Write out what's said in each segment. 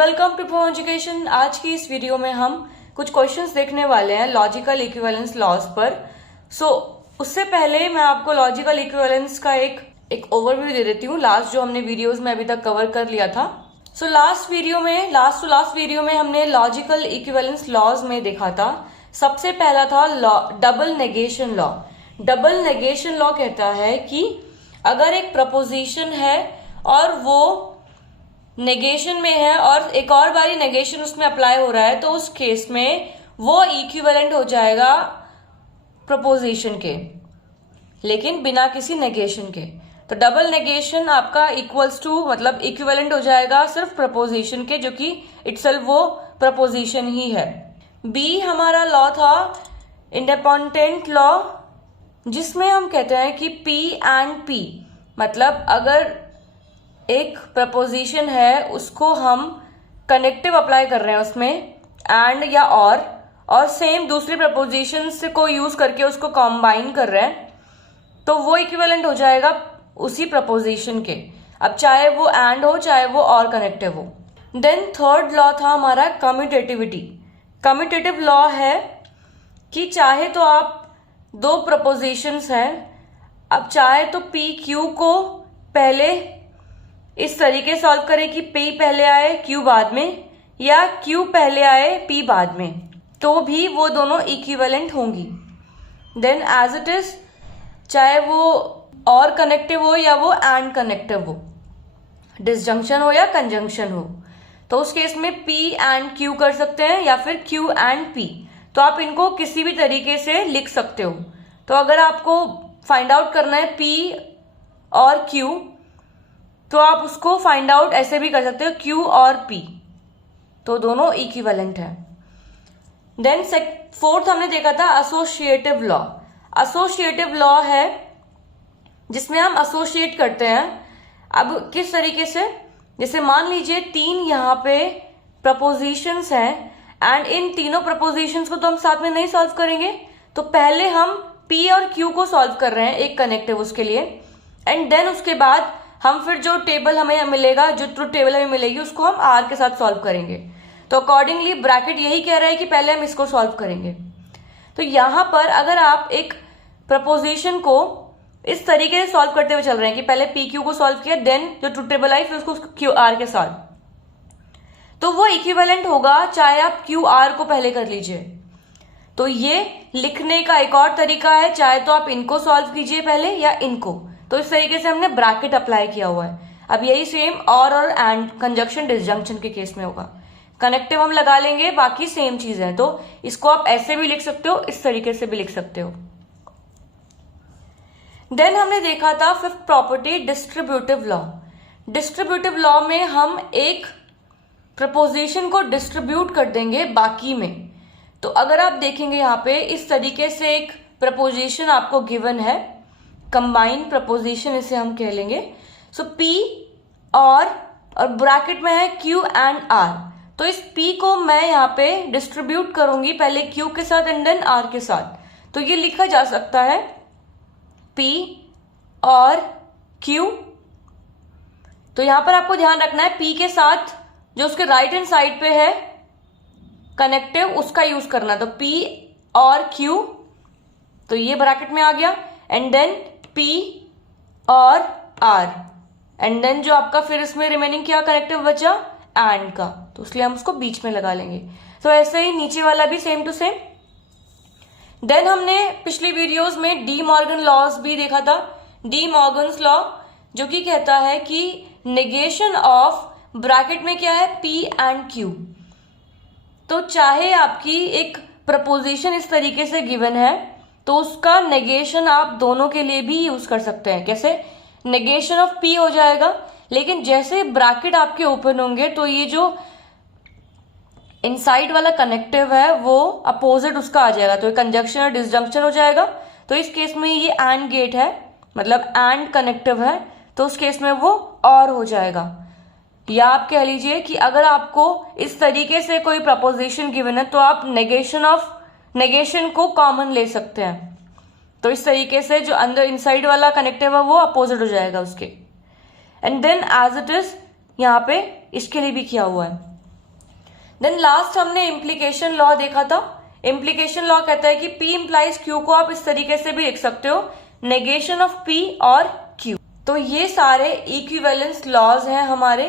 Welcome to pro education. आज की इस वीडियो में हम कुछ क्वेश्चंस देखने वाले हैं लॉजिकल इक्विवेलेंस लॉज पर। उससे पहले मैं आपको लॉजिकल इक्विवेलेंस का एक ओवरव्यू दे देती हूँ। लास्ट जो हमने वीडियोस में अभी तक कवर कर लिया था। लास्ट वीडियो में हमने लॉजिकल इक्विवेलेंस लॉज में देखा था। सबसे पहला था double negation law. Double negation law कहता है कि अगर एक प्रपोजिशन है और वो नेगेशन में है और एक और बारी नेगेशन उसमें अप्लाई हो रहा है, तो उस केस में वो इक्विवेलेंट हो जाएगा प्रपोजिशन के, लेकिन बिना किसी नेगेशन के। तो डबल नेगेशन आपका इक्वल्स टू मतलब इक्विवेलेंट हो जाएगा सिर्फ प्रपोजिशन के, जो कि इटसेल्फ वो प्रपोजिशन ही है। बी हमारा लॉ था इंडिपेंडेंट लॉ, जिसमें हम कहते हैं कि पी एंड पी मतलब अगर एक प्रपोजिशन है उसको हम कनेक्टिव अप्लाई कर रहे हैं उसमें एंड या और सेम दूसरी प्रपोजिशन से को यूज करके उसको कंबाइन कर रहे हैं, तो वो इक्विवेलेंट हो जाएगा उसी प्रपोजिशन के। अब चाहे वो एंड हो चाहे वो और कनेक्टिव हो। देन थर्ड लॉ था हमारा कम्यूटेटिविटी। कम्यूटेटिव लॉ है कि चाहे तो आप दो प्रपोजिशंस हैं, अब चाहे तो पी क्यू को पहले इस तरीके सॉल्व करें कि P पहले आए Q बाद में, या Q पहले आए P बाद में, तो भी वो दोनों इक्विवेलेंट होंगी। देन एज इट इज, चाहे वो और कनेक्टिव हो या वो एंड कनेक्टिव हो, डिसजंक्शन हो या कंजंक्शन हो, तो उस केस में P एंड Q कर सकते हैं या फिर Q एंड P। तो आप इनको किसी भी तरीके से लिख सकते हो। तो अगर आपको फाइंड आउट करना है P और Q, तो आप उसको फाइंड आउट ऐसे भी कर सकते हो Q और P, तो दोनों इक्विवेलेंट है। देन फोर्थ हमने देखा था एसोसिएटिव लॉ। एसोसिएटिव लॉ है जिसमें हम एसोसिएट करते हैं। अब किस तरीके से, जैसे मान लीजिए तीन यहाँ पे प्रपोजिशंस हैं एंड इन तीनों प्रपोजिशंस को तो हम साथ में नहीं सॉल्व करेंगे, तो पहले हम P और Q को सॉल्व कर रहे हैं एक कनेक्टिव उसके लिए, एंड देन उसके बाद हम फिर जो टेबल हमें मिलेगा, जो ट्रुथ टेबल हमें मिलेगी, उसको हम R के साथ सॉल्व करेंगे। तो अकॉर्डिंगली ब्रैकेट यही कह रहा है कि पहले हम इसको सॉल्व करेंगे। तो यहां पर अगर आप एक प्रपोजिशन को इस तरीके से सॉल्व करते हुए चल रहे हैं कि पहले PQ को सॉल्व किया, देन जो ट्रुथ टेबल आई फिर उसको QR के साथ, तो वो इक्विवेलेंट होगा चाहे आप QR को पहले कर लीजिए। तो ये लिखने का एक और तरीका है, चाहे तो आप इनको सॉल्व कीजिए पहले या इनको। तो इस तरीके से हमने ब्रैकेट अप्लाई किया हुआ है। अब यही सेम और एंड कंजंक्शन डिसजंक्शन के केस में होगा। कनेक्टिव हम लगा लेंगे, बाकी सेम चीज है। तो इसको आप ऐसे भी लिख सकते हो, इस तरीके से भी लिख सकते हो। देन हमने देखा था fifth property distributive law. Distributive law में हम एक प्रपोजिशन को डिस्ट्रीब्यूट कर देंगे बाकी में। तो अगर आप देखेंगे यहाँ पे इस तरीके से एक प्रपोजिशन आपको गिवन है, कंबाइन प्रपोजिशन इसे हम कह लेंगे। सो P और ब्रैकेट में है Q एंड R। तो इस P को मैं यहाँ पे डिस्ट्रीब्यूट करूंगी पहले Q के साथ एंड देन R के साथ। तो ये लिखा जा सकता है P और Q। तो यहां पर आपको ध्यान रखना है P के साथ जो उसके राइट हैंड साइड पे है कनेक्टिव, उसका यूज करना। तो P और Q, तो ये ब्रैकेट में आ गया, एंड देन P और R, एंड देन जो आपका फिर इसमें रिमेनिंग क्या कनेक्टिव बचा, एंड का, तो इसलिए हम उसको बीच में लगा लेंगे। तो ऐसे ही नीचे वाला भी सेम टू सेम। देन हमने पिछली वीडियोस में डी मॉर्गन लॉज भी देखा था। डी मॉर्गन्स लॉ जो कि कहता है कि नेगेशन ऑफ ब्रैकेट में क्या है P एंड Q। तो चाहे आपकी एक प्रपोजिशन इस तरीके से गिवन है, तो उसका नेगेशन आप दोनों के लिए भी यूज कर सकते हैं। कैसे, नेगेशन ऑफ P हो जाएगा, लेकिन जैसे ब्रैकेट आपके ओपन होंगे तो ये जो इनसाइड वाला कनेक्टिव है वो अपोजिट उसका आ जाएगा, तो कंजंक्शन और डिसजंक्शन हो जाएगा। तो इस केस में ये एंड गेट है, मतलब एंड कनेक्टिव है, तो उस केस में वो और हो जाएगा। या आप कह लीजिए कि अगर आपको इस तरीके से कोई प्रपोजिशन गिवन है तो आप नेगेशन को कॉमन ले सकते हैं। तो इस तरीके से जो अंदर इनसाइड वाला कनेक्टिव है वो अपोजिट हो जाएगा उसके। And then as it is यहाँ पे इसके लिए भी किया हुआ है। देन लास्ट हमने इम्प्लीकेशन लॉ देखा था। इम्प्लीकेशन लॉ कहता है कि P इंप्लाइज Q को आप इस तरीके से भी लिख सकते हो, नेगेशन ऑफ P और Q। तो ये सारे इक्विवेलेंस लॉज हैं हमारे,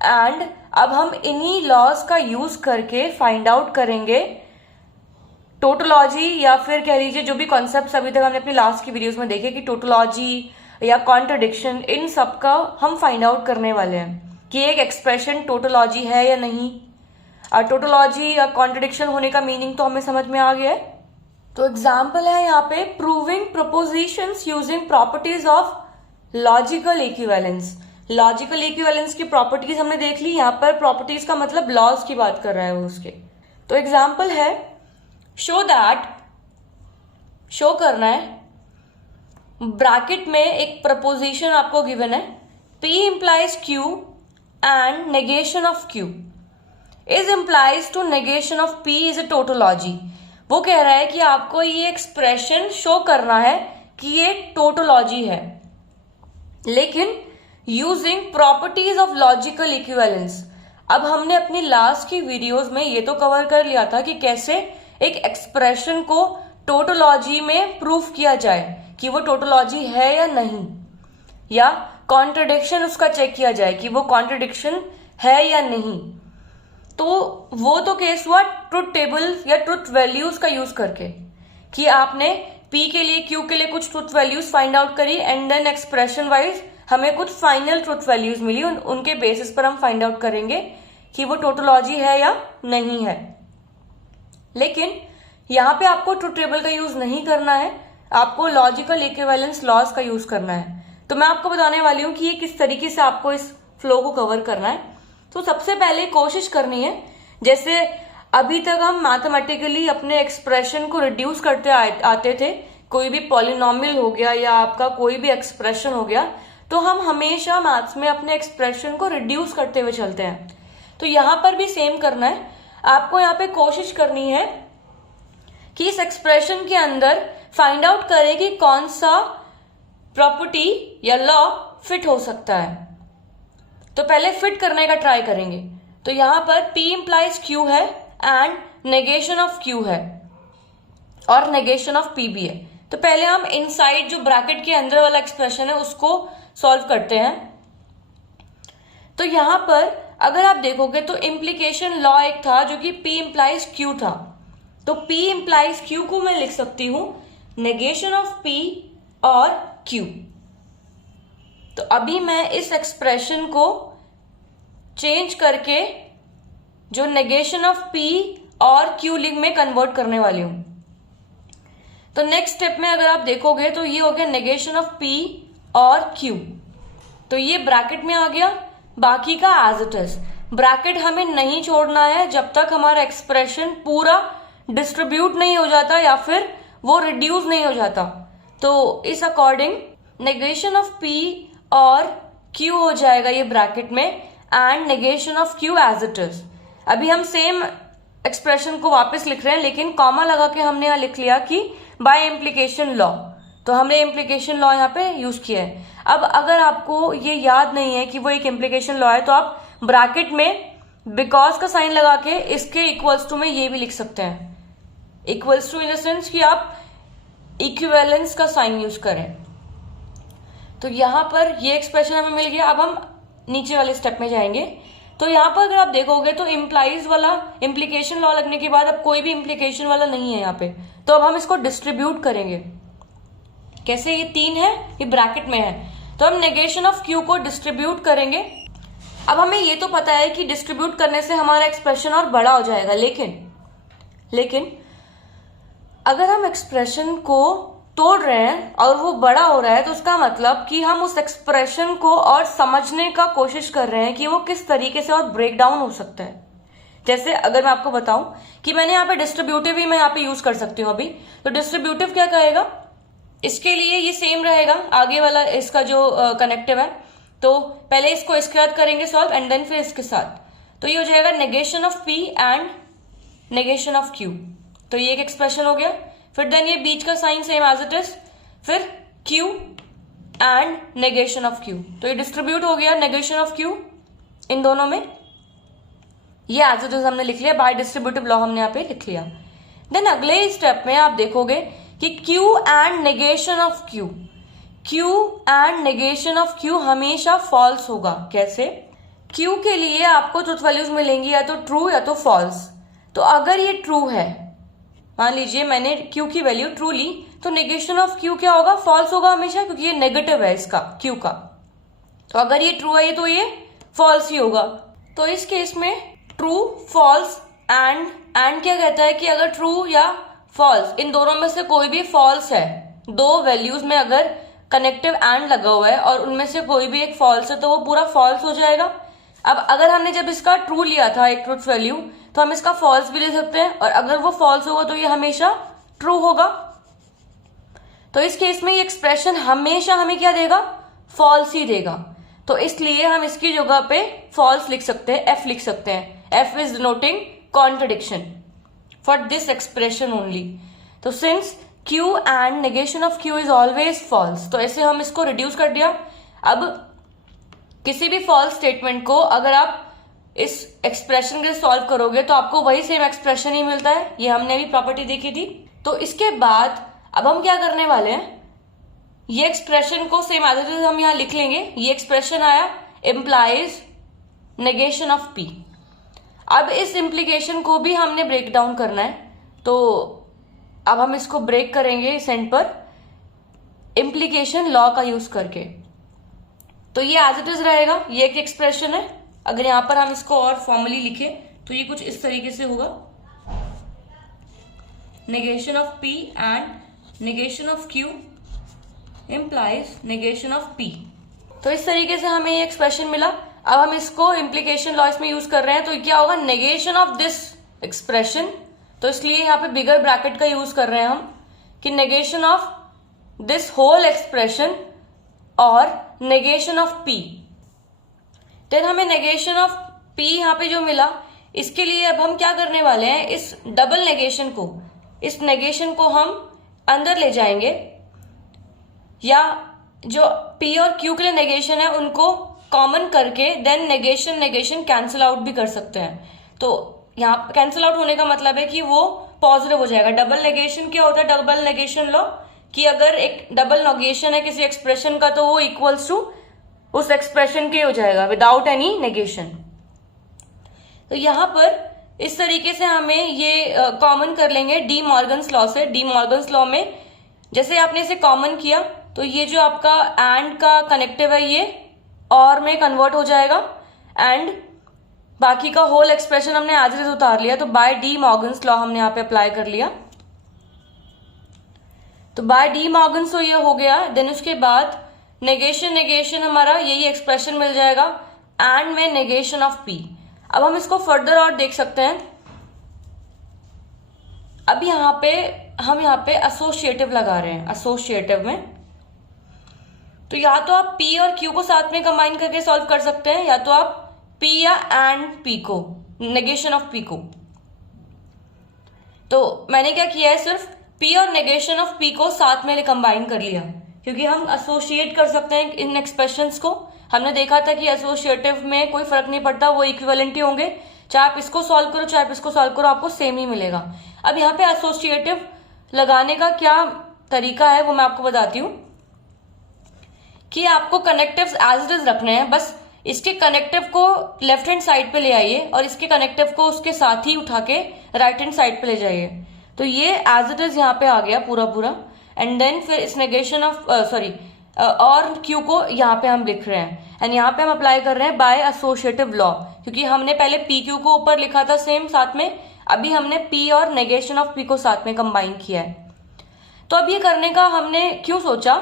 एंड अब हम इन्हीं लॉज का यूज करके फाइंड आउट करेंगे टोटोलॉजी, या फिर कह लीजिए जो भी कॉन्सेप्ट अभी तक हमने अपनी लास्ट की वीडियोस में देखे कि टोटोलॉजी या कॉन्ट्रडिक्शन, इन सब का हम फाइंड आउट करने वाले हैं कि एक एक्सप्रेशन टोटोलॉजी है या नहीं। और टोटोलॉजी या कॉन्ट्रडिक्शन होने का मीनिंग तो हमें समझ में आ गया है। तो एग्जाम्पल है यहाँ पे proving propositions using properties of logical equivalence. Logical equivalence की प्रॉपर्टीज हमने देख ली, यहाँ पर प्रॉपर्टीज का मतलब लॉज की बात कर रहा है वो उसके। तो एग्जाम्पल है शो दैट, शो करना है, ब्रैकेट में एक प्रपोजिशन आपको गिवन है, P implies Q and negation of Q is implies to negation of P is a tautology। वो कह रहा है कि आपको ये एक्सप्रेशन शो करना है कि ये टोटोलॉजी है, लेकिन using properties of logical equivalence. अब हमने अपनी लास्ट की वीडियोस में ये तो कवर कर लिया था कि कैसे एक एक्सप्रेशन को टोटोलॉजी में प्रूफ किया जाए कि वो टोटोलॉजी है या नहीं, या कॉन्ट्रडिक्शन उसका चेक किया जाए कि वो कॉन्ट्रडिक्शन है या नहीं। तो वो तो केस हुआ ट्रुथ टेबल या ट्रुथ वैल्यूज का यूज करके, कि आपने P के लिए Q के लिए कुछ ट्रुथ वैल्यूज फाइंड आउट करी, एंड देन एक्सप्रेशन वाइज हमें कुछ फाइनल ट्रुथ वैल्यूज मिली, उनके बेसिस पर हम फाइंड आउट करेंगे कि वो टोटोलॉजी है या नहीं है। लेकिन यहाँ पे आपको ट्रुथ टेबल का यूज नहीं करना है, आपको लॉजिकल इक्विवेलेंस लॉज का यूज करना है। तो मैं आपको बताने वाली हूँ कि ये किस तरीके से आपको इस फ्लो को कवर करना है। तो सबसे पहले कोशिश करनी है, जैसे अभी तक हम मैथमेटिकली अपने एक्सप्रेशन को रिड्यूस करते आते थे, कोई भी पॉलिनोमियल हो गया या आपका कोई भी एक्सप्रेशन हो गया, तो हम हमेशा मैथ्स में अपने एक्सप्रेशन को रिड्यूस करते हुए चलते हैं। तो यहाँ पर भी सेम करना है, आपको यहाँ पे कोशिश करनी है कि इस एक्सप्रेशन के अंदर फाइंड आउट करें कि कौन सा प्रॉपर्टी या लॉ फिट हो सकता है। तो पहले फिट करने का ट्राई करेंगे। तो यहां पर P इंप्लाइज Q है एंड नेगेशन ऑफ Q है और नेगेशन ऑफ P भी है। तो पहले हम इनसाइड जो ब्रैकेट के अंदर वाला एक्सप्रेशन है उसको सॉल्व करते हैं। तो यहां पर अगर आप देखोगे तो इम्प्लीकेशन लॉ एक था जो कि P इंप्लाइज Q था। तो P इंप्लाइज Q को मैं लिख सकती हूं नेगेशन ऑफ P और Q। तो अभी मैं इस एक्सप्रेशन को चेंज करके जो नेगेशन ऑफ P और Q लिंक में कन्वर्ट करने वाली हूं। तो नेक्स्ट स्टेप में अगर आप देखोगे तो ये हो गया नेगेशन ऑफ P और Q। तो ये ब्रैकेट में आ गया, बाकी का एज इट इज। ब्रैकेट हमें नहीं छोड़ना है जब तक हमारा एक्सप्रेशन पूरा डिस्ट्रीब्यूट नहीं हो जाता या फिर वो रिड्यूस नहीं हो जाता। तो इस अकॉर्डिंग नेगेशन ऑफ P और Q हो जाएगा ये ब्रैकेट में, and negation of Q as it is. अभी हम सेम एक्सप्रेशन को वापस लिख रहे हैं, लेकिन कॉमा लगा के हमने यहाँ लिख लिया कि बाय इम्प्लीकेशन लॉ। तो हमने इम्प्लीकेशन लॉ यहाँ पे यूज किया है। अब अगर आपको ये याद नहीं है कि वो एक इम्प्लीकेशन लॉ है, तो आप ब्रैकेट में बिकॉज का साइन लगा के इसके इक्वल्स टू में ये भी लिख सकते हैं। Equals to in the sense कि आप इक्विवेलेंस का साइन यूज करें। तो यहां पर ये एक्सप्रेशन हमें मिल गया। अब हम नीचे वाले स्टेप में जाएंगे। तो यहां पर अगर आप देखोगे तो इम्प्लाइज वाला इम्प्लीकेशन लॉ लगने के बाद अब कोई भी इम्प्लीकेशन वाला नहीं है यहाँ पे। तो अब हम इसको डिस्ट्रीब्यूट करेंगे। कैसे? ये 3 है, ये ब्रैकेट में है, तो हम नेगेशन ऑफ Q को डिस्ट्रीब्यूट करेंगे। अब हमें ये तो पता है कि डिस्ट्रीब्यूट करने से हमारा एक्सप्रेशन और बड़ा हो जाएगा, लेकिन अगर हम एक्सप्रेशन को तोड़ रहे हैं और वो बड़ा हो रहा है, तो उसका मतलब कि हम उस एक्सप्रेशन को और समझने का कोशिश कर रहे हैं कि वो किस तरीके से और ब्रेक डाउन हो सकता है। जैसे अगर मैं आपको बताऊं कि मैंने यहाँ पे डिस्ट्रीब्यूटिव ही मैं यहाँ पे यूज कर सकती हूँ अभी, तो डिस्ट्रीब्यूटिव क्या कहेगा, इसके लिए ये सेम रहेगा, आगे वाला इसका जो कनेक्टिव है। तो पहले इसको इसके साथ करेंगे सॉल्व एंड देन फिर इसके साथ। तो ये हो जाएगा negation of P and negation of Q। तो ये एक एक्सप्रेशन हो गया। फिर देन ये बीच का sign same as it is, फिर Q and negation of Q। तो ये डिस्ट्रीब्यूट हो गया नेगेशन ऑफ Q इन दोनों में। ये एज इट इज हमने लिख लिया, बाय डिस्ट्रीब्यूटिव लॉ हमने यहाँ पे लिख लिया। देन अगले स्टेप में आप देखोगे कि Q and negation of Q, Q and negation of Q हमेशा फॉल्स होगा। कैसे? क्यू के लिए आपको ट्रुथ वैल्यूज मिलेंगी या तो ट्रू या तो फॉल्स। तो अगर ये ट्रू है, मान लीजिए मैंने क्यू की वैल्यू ट्रू ली, तो नेगेशन ऑफ क्यू क्या होगा? फॉल्स होगा हमेशा, क्योंकि ये नेगेटिव है इसका, क्यू का। तो अगर ये ट्रू है तो ये फॉल्स ही होगा। तो इस केस में ट्रू, फॉल्स एंड क्या कहता है कि अगर ट्रू या फॉल्स इन दोनों में से कोई भी फॉल्स है, दो वैल्यूज में अगर कनेक्टिव एंड लगा हुआ है और उनमें से कोई भी एक फॉल्स है तो वो पूरा फॉल्स हो जाएगा। अब अगर हमने जब इसका ट्रू लिया था एक ट्रुथ वैल्यू, तो हम इसका फॉल्स भी ले सकते हैं, और अगर वो फॉल्स होगा तो ये हमेशा ट्रू होगा। तो इस केस में ये एक्सप्रेशन हमेशा हमें क्या देगा? फॉल्स ही देगा। तो इसलिए हम इसकी जगह पे फॉल्स लिख सकते हैं, एफ लिख सकते हैं। F is denoting contradiction for this expression only. तो since Q and negation of Q is always false, तो ऐसे हम इसको रिड्यूस कर दिया। अब किसी भी फॉल्स स्टेटमेंट को अगर आप इस एक्सप्रेशन के सॉल्व करोगे तो आपको वही सेम एक्सप्रेशन ही मिलता है। ये हमने अभी प्रॉपर्टी देखी थी। तो इसके बाद अब हम क्या करने वाले हैं, ये एक्सप्रेशन को सेम एज इट इज हम यहाँ लिख लेंगे। ये एक्सप्रेशन आया इम्प्लाइज नेगेशन ऑफ P। अब इस इम्प्लीकेशन को भी हमने ब्रेक डाउन करना है, तो अब हम इसको ब्रेक करेंगे इस एंड पर इम्प्लीकेशन लॉ का यूज करके। तो ये एज इट इज रहेगा, ये एक एक्सप्रेशन है। अगर यहां पर हम इसको और फॉर्मली लिखें तो ये कुछ इस तरीके से होगा, negation of P and negation of Q implies negation of P। तो इस तरीके से हमें ये एक्सप्रेशन मिला। अब हम इसको इम्प्लीकेशन लॉ इसमें यूज कर रहे हैं, तो क्या होगा? Negation of this expression. तो इसलिए यहाँ पे बिगर ब्रैकेट का यूज कर रहे हैं हम कि negation of this whole expression और नेगेशन ऑफ P। देन हमें नेगेशन ऑफ P यहाँ पे जो मिला, इसके लिए अब हम क्या करने वाले हैं, इस डबल नेगेशन को, इस नेगेशन को हम अंदर ले जाएंगे, या जो P और Q के लिए नेगेशन है उनको कॉमन करके देन नेगेशन कैंसिल आउट भी कर सकते हैं। तो यहाँ कैंसिल आउट होने का मतलब है कि वो पॉजिटिव हो जाएगा। डबल नेगेशन क्या होता है? डबल नेगेशन लॉ कि अगर एक डबल नेगेशन है किसी एक्सप्रेशन का तो वो इक्वल्स टू उस एक्सप्रेशन के हो जाएगा विदाउट एनी नेगेशन। तो यहाँ पर इस तरीके से हमें ये कॉमन कर लेंगे डी मॉर्गन्स लॉ से। डी मॉर्गन्स लॉ में जैसे आपने इसे कॉमन किया तो ये जो आपका एंड का कनेक्टिव है ये और में कन्वर्ट हो जाएगा, एंड बाकी का होल एक्सप्रेशन हमने एज इट इज उतार लिया। तो बाय डी मॉर्गन्स लॉ हमने यहाँ पे अप्लाई कर लिया। तो बाय डी मॉर्गन्स तो ये हो गया। देन उसके बाद नेगेशन हमारा यही एक्सप्रेशन मिल जाएगा एंड में नेगेशन ऑफ P। अब हम इसको फर्दर और देख सकते हैं। अब हम यहाँ पे एसोसिएटिव लगा रहे हैं। एसोसिएटिव में तो या तो आप P और Q को साथ में कंबाइन करके सॉल्व कर सकते हैं, या तो आप P या एंड P को, नेगेशन ऑफ P को। तो मैंने क्या किया है, सिर्फ P और नेगेशन ऑफ P को साथ में कंबाइन कर लिया, क्योंकि हम एसोसिएट कर सकते हैं इन एक्सप्रेशंस को। हमने देखा था कि एसोसिएटिव में कोई फर्क नहीं पड़ता, वो इक्विवेलेंट ही होंगे। चाहे आप इसको सॉल्व करो चाहे आप इसको सॉल्व करो, आपको सेम ही मिलेगा। अब यहाँ पे एसोसिएटिव लगाने का क्या तरीका है वो मैं आपको बताती हूँ कि आपको कनेक्टिव्स एज इट इज रखने हैं। बस इसके कनेक्टिव को लेफ्ट हैंड साइड पे ले आइए और इसके कनेक्टिव को उसके साथ ही उठा के राइट हैंड साइड पे ले जाइए। तो ये एज इट इज यहाँ पे आ गया पूरा, एंड देन फिर इस नेगेशन ऑफ और Q को यहाँ पे हम लिख रहे हैं, एंड यहाँ पे हम अप्लाई कर रहे हैं बाय एसोसिएटिव लॉ, क्योंकि हमने पहले PQ को ऊपर लिखा था सेम साथ में, अभी हमने P और नेगेशन ऑफ P को साथ में कंबाइन किया है। तो अब ये करने का हमने क्यों सोचा,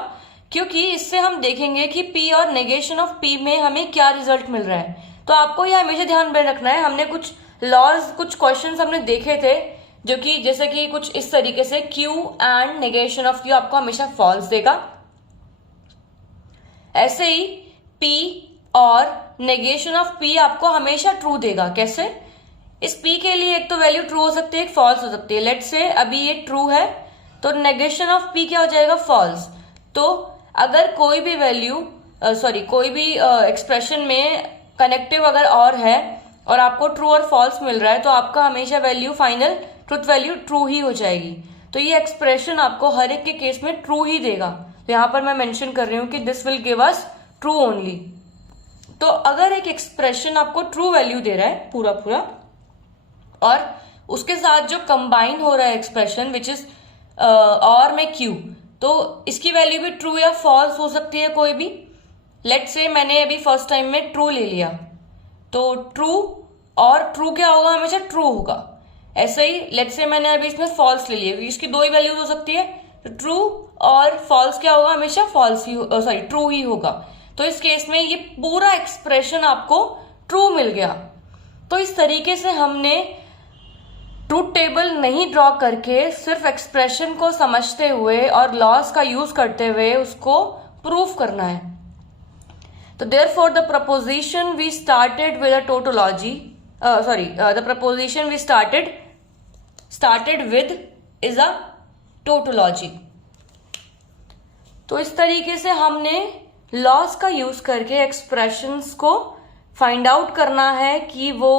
क्योंकि इससे हम देखेंगे कि P और नेगेशन ऑफ P में हमें क्या रिजल्ट मिल रहा है। तो आपको यह हमेशा ध्यान में रखना है, हमने कुछ लॉज, कुछ क्वेश्चंस हमने देखे थे जो कि जैसे कि कुछ इस तरीके से Q and negation of Q आपको हमेशा फॉल्स देगा, ऐसे ही P और नेगेशन ऑफ P आपको हमेशा ट्रू देगा। कैसे? इस P के लिए एक तो वैल्यू ट्रू हो सकती है, एक फॉल्स हो सकती है। लेट्स से अभी ये ट्रू है तो नेगेशन ऑफ P क्या हो जाएगा? फॉल्स। तो अगर कोई भी वैल्यू कोई भी एक्सप्रेशन में कनेक्टिव अगर और है और आपको ट्रू और फॉल्स मिल रहा है तो आपका हमेशा value final truth value true ही हो जाएगी। तो ये एक्सप्रेशन आपको हर एक के केस में ट्रू ही देगा। तो यहां पर मैं मेंशन कर रही हूं कि this will give us true only. तो अगर एक एक्सप्रेशन आपको ट्रू वैल्यू दे रहा है पूरा पूरा और उसके साथ जो कंबाइन हो रहा है एक्सप्रेशन विच इज और में क्यू, तो इसकी वैल्यू भी ट्रू या फॉल्स हो सकती है कोई भी। लेट्स से मैंने अभी फर्स्ट टाइम में ट्रू ले लिया तो ट्रू और ट्रू क्या होगा, हमेशा ट्रू होगा। ऐसे ही लेट्स से मैंने अभी इसमें फॉल्स ले लिया, इसकी दो ही वैल्यूज हो सकती है, तो ट्रू और फॉल्स क्या होगा, हमेशा फॉल्स ही सॉरी ट्रू ही होगा। तो इस केस में ये पूरा एक्सप्रेशन आपको ट्रू मिल गया। तो इस तरीके से हमने ट्रूथ टेबल नहीं ड्रॉ करके सिर्फ एक्सप्रेशन को समझते हुए और लॉस का यूज करते हुए उसको प्रूफ करना है। तो therefore the proposition we started with a tautology, the proposition we started with is a tautology। तो इस तरीके से हमने लॉस का यूज करके एक्सप्रेशंस को फाइंड आउट करना है कि वो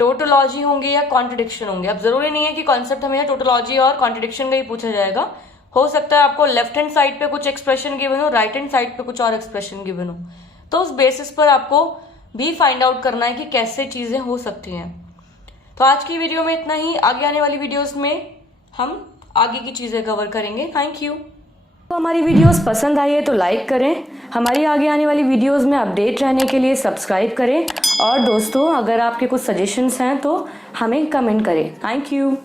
टोटोलॉजी होंगे या कॉन्ट्रडिक्शन होंगे। अब जरूरी नहीं है कि कॉन्सेप्ट हमें टोटोलॉजी और कॉन्ट्रडिक्शन का ही पूछा जाएगा, हो सकता है आपको लेफ्ट हैंड साइड पे कुछ एक्सप्रेशन गिवन हो, राइट हैंड साइड पे कुछ और एक्सप्रेशन गिवन हो, तो उस बेसिस पर आपको भी फाइंड आउट करना है कि कैसे चीजें हो सकती हैं। तो आज की वीडियो में इतना ही, आगे आने वाली वीडियोस में हम आगे की चीजें कवर करेंगे। Thank you. तो हमारी वीडियोस पसंद आई है तो लाइक करें, हमारी आगे आने वाली वीडियोस में अपडेट रहने के लिए सब्सक्राइब करें, और दोस्तों अगर आपके कुछ सजेशंस हैं तो हमें कमेंट करें। Thank you.